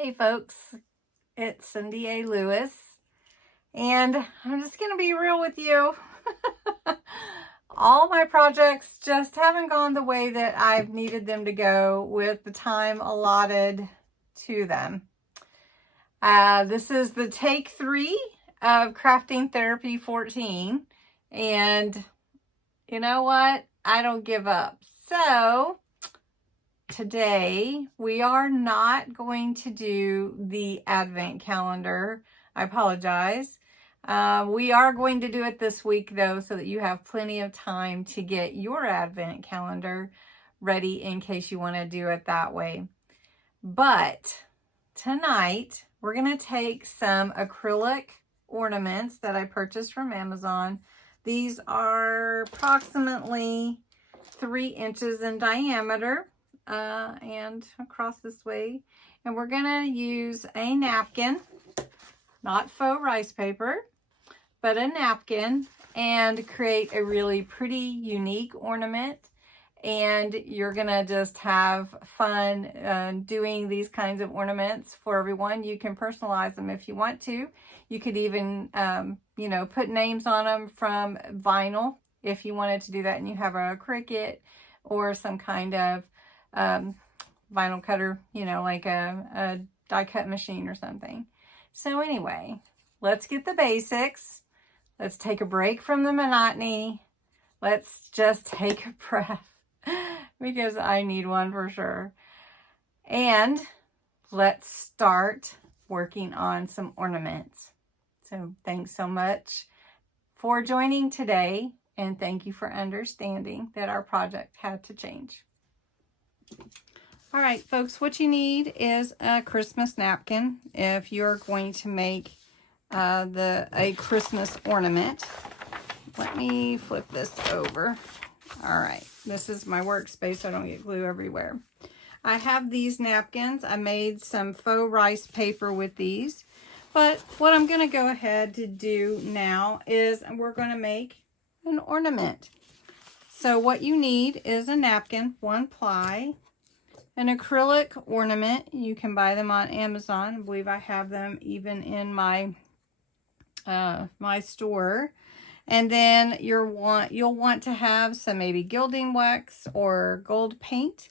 Hey folks, it's CindyALewis, and I'm just going to be real with you. All my projects just haven't gone the way that I've needed them to go with the time allotted to them. This is the take 3 of Crafting Therapy 14, and you know what? I don't give up. So today we are not going to do the advent calendar. I apologize. We are going to do it this week though, so that you have plenty of time to get your advent calendar ready in case you want to do it that way. But tonight we're going to take some acrylic ornaments that I purchased from Amazon. These are approximately 3 inches in diameter. And across this way, and we're gonna use a napkin, not faux rice paper, but a napkin, and create a really pretty unique ornament. And you're gonna just have fun doing these kinds of ornaments for everyone. You can personalize them if you want to. You could even put names on them from vinyl if you wanted to do that, and you have a Cricut or some kind of vinyl cutter, like a die cut machine or something. So anyway, let's get the basics. Let's take a break from the monotony. Let's just take a breath because I need one for sure. And let's start working on some ornaments. So thanks so much for joining today, and thank you for understanding that our project had to change. All right, folks, what you need is a Christmas napkin if you're going to make a Christmas ornament. Let me flip this over. All right, this is my workspace so I don't get glue everywhere. I have these napkins. I made some faux rice paper with these. But what I'm going to go ahead to do now is we're going to make an ornament. So what you need is a napkin, 1 ply, an acrylic ornament. You can buy them on Amazon. I believe I have them even in my my store. And then you'll want to have some maybe gilding wax or gold paint.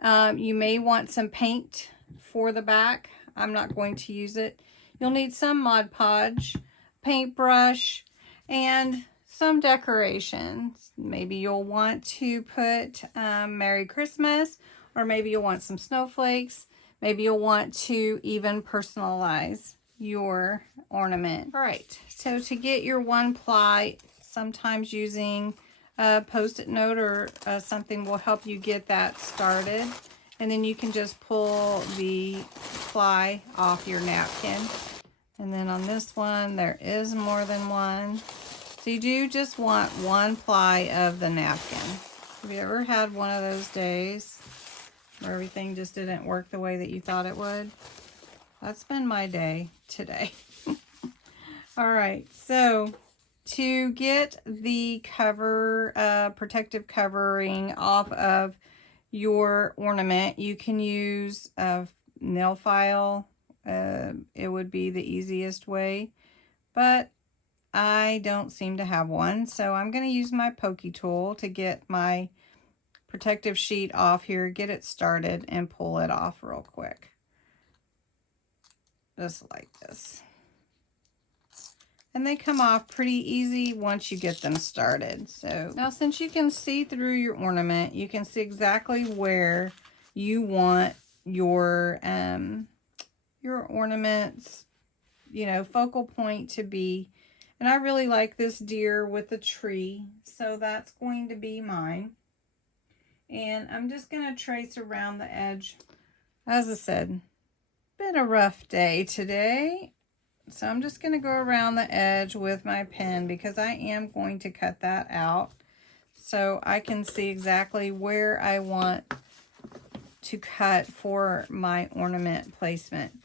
You may want some paint for the back. I'm not going to use it. You'll need some Mod Podge, paintbrush, and some decorations. Maybe you'll want to put Merry Christmas, or maybe you'll want some snowflakes. Maybe you'll want to even personalize your ornament. All right, so to get your 1 ply, sometimes using a Post-it note or something will help you get that started. And then you can just pull the ply off your napkin. And then on this one, there is more than one. So you do just want 1 ply of the napkin. Have you ever had one of those days where everything just didn't work the way that you thought it would? That's been my day today. All right, so to get the cover, protective covering off of your ornament, you can use a nail file. It would be the easiest way, but I don't seem to have one, so I'm going to use my pokey tool to get my protective sheet off here, get it started, and pull it off real quick. Just like this. And they come off pretty easy once you get them started. So now, since you can see through your ornament, you can see exactly where you want your ornaments, focal point to be. And I really like this deer with the tree, so that's going to be mine. And I'm just going to trace around the edge. As I said, been a rough day today. So I'm just going to go around the edge with my pen because I am going to cut that out so I can see exactly where I want to cut for my ornament placement.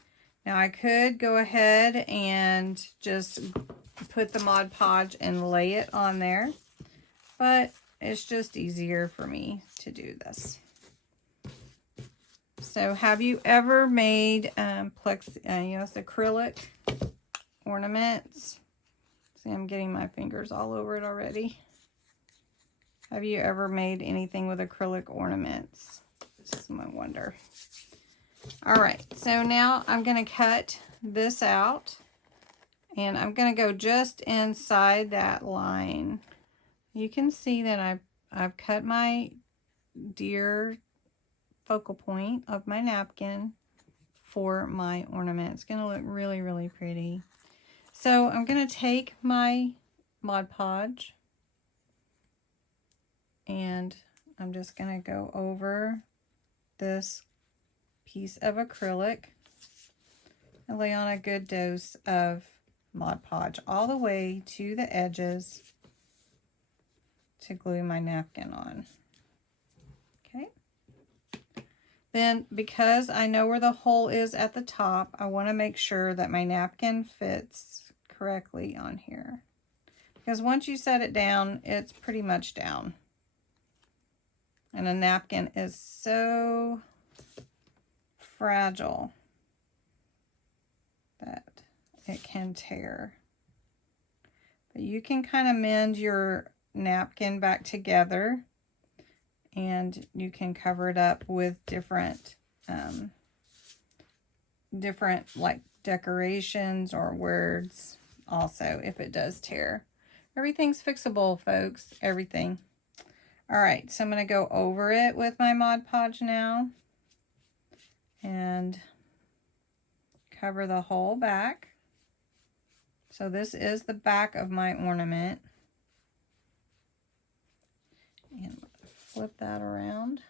Now I could go ahead and just put the Mod Podge and lay it on there, but it's just easier for me to do this. So have you ever made it's acrylic ornaments? See, I'm getting my fingers all over it already. Have you ever made anything with acrylic ornaments? This is my wonder. All right, so now I'm going to cut this out, and I'm going to go just inside that line. You can see that I've cut my deer focal point of my napkin for my ornament. It's going to look really, really pretty. So I'm going to take my Mod Podge, and I'm just going to go over this piece of acrylic and lay on a good dose of Mod Podge all the way to the edges to glue my napkin on. Okay. Then, because I know where the hole is at the top, I want to make sure that my napkin fits correctly on here. Because once you set it down, it's pretty much down. And a napkin is so fragile that it can tear. But you can kind of mend your napkin back together, and you can cover it up with different like decorations or words also if it does tear. Everything's fixable, folks, everything. All right, so I'm going to go over it with my Mod Podge now and cover the whole back. So this is the back of my ornament. And flip that around.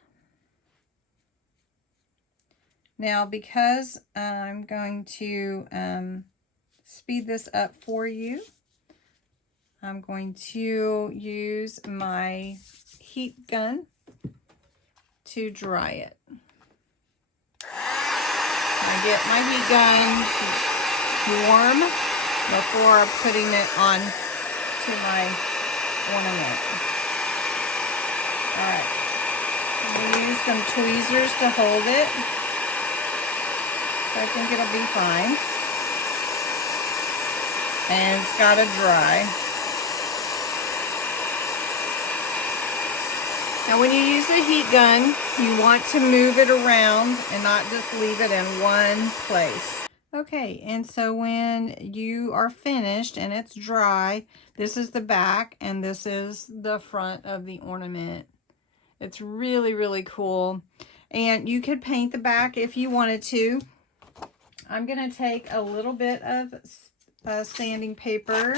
Now, because I'm going to speed this up for you, I'm going to use my heat gun to dry it. I get my heat gun warm before putting it on to my ornament. All right, I'm going to use some tweezers to hold it. So I think it'll be fine. And it's got to dry. Now when you use the heat gun, you want to move it around and not just leave it in one place. Okay, and so when you are finished and it's dry, this is the back and this is the front of the ornament. It's really, really cool. And you could paint the back if you wanted to. I'm going to take a little bit of sanding paper.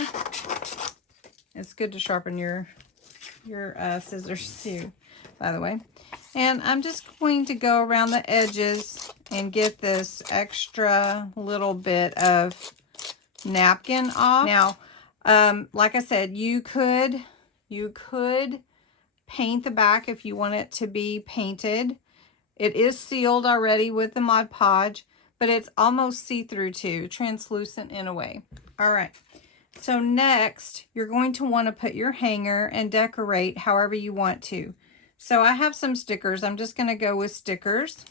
It's good to sharpen your scissors too, by the way. And I'm just going to go around the edges and get this extra little bit of napkin off. Now, like I said, you could paint the back if you want it to be painted. It is sealed already with the Mod Podge, but it's almost see-through too, translucent in a way. All right. So next, you're going to want to put your hanger and decorate however you want to. So I have some stickers. I'm just going to go with stickers.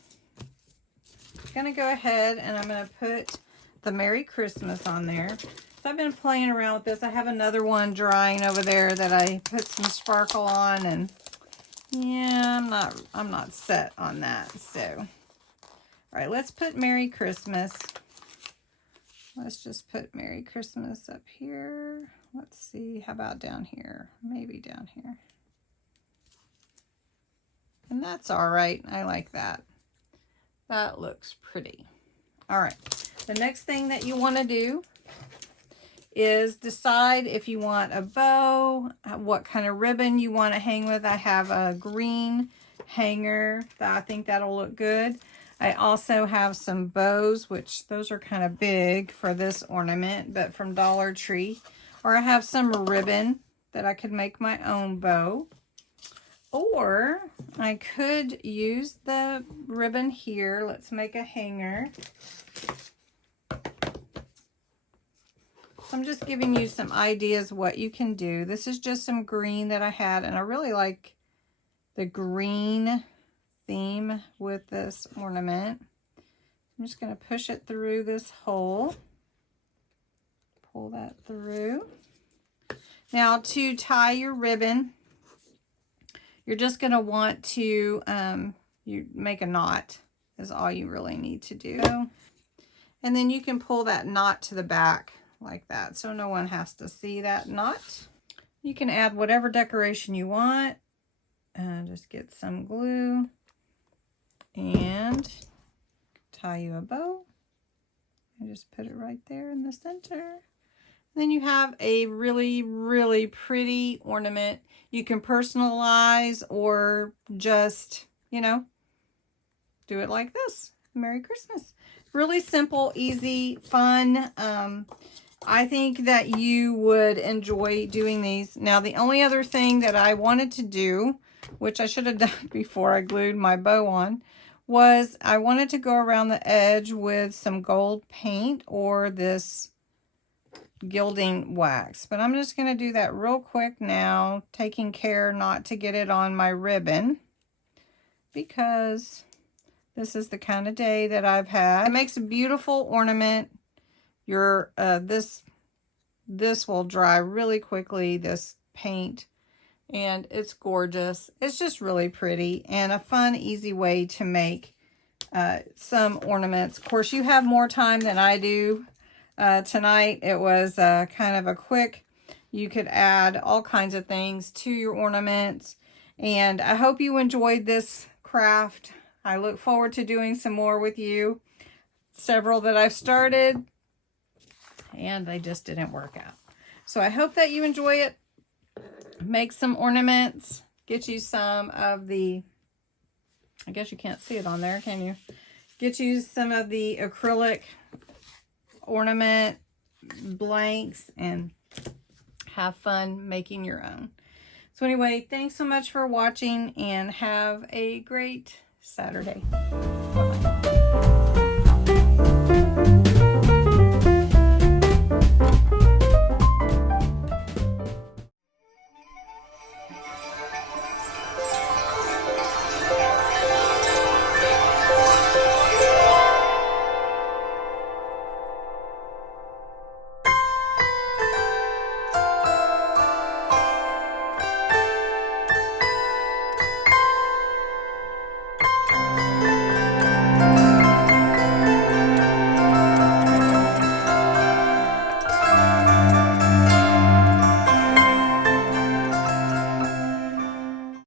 I'm going to go ahead and I'm going to put the Merry Christmas on there. So I've been playing around with this. I have another one drying over there that I put some sparkle on, and yeah, I'm not set on that. So, all right, let's put Merry Christmas. Let's just put Merry Christmas up here. Let's see, how about down here? Maybe down here. And that's all right. I like that. That looks pretty. All right. The next thing that you want to do is decide if you want a bow, what kind of ribbon you want to hang with. I have a green hanger that I think that'll look good. I also have some bows, which those are kind of big for this ornament, but from Dollar Tree. Or I have some ribbon that I could make my own bow. Or I could use the ribbon here. Let's make a hanger. So I'm just giving you some ideas what you can do. This is just some green that I had, and I really like the green theme with this ornament. I'm just going to push it through this hole. Pull that through. Now to tie your ribbon, you're just going to want to you make a knot is all you really need to do. And then you can pull that knot to the back like that, so no one has to see that knot. You can add whatever decoration you want. Just get some glue and tie you a bow. And just put it right there in the center. Then you have a really, really pretty ornament. You can personalize or just, you know, do it like this. Merry Christmas. Really simple, easy, fun. I think that you would enjoy doing these. Now, the only other thing that I wanted to do, which I should have done before I glued my bow on, was I wanted to go around the edge with some gold paint or this gilding wax. But I'm just going to do that real quick now, taking care not to get it on my ribbon, because this is the kind of day that I've had. It makes a beautiful ornament. Your this will dry really quickly, this paint, and it's gorgeous. It's just really pretty and a fun, easy way to make some ornaments. Of course, you have more time than I do. Tonight it was kind of a quick, you could add all kinds of things to your ornaments, and I hope you enjoyed this craft. I look forward to doing some more with you. Several that I've started and they just didn't work out. So I hope that you enjoy it. Make some ornaments. Get you some of the, I guess you can't see it on there, can you? Get you some of the acrylic ornament blanks and have fun making your own. So anyway, thanks so much for watching and have a great Saturday. Bye-bye.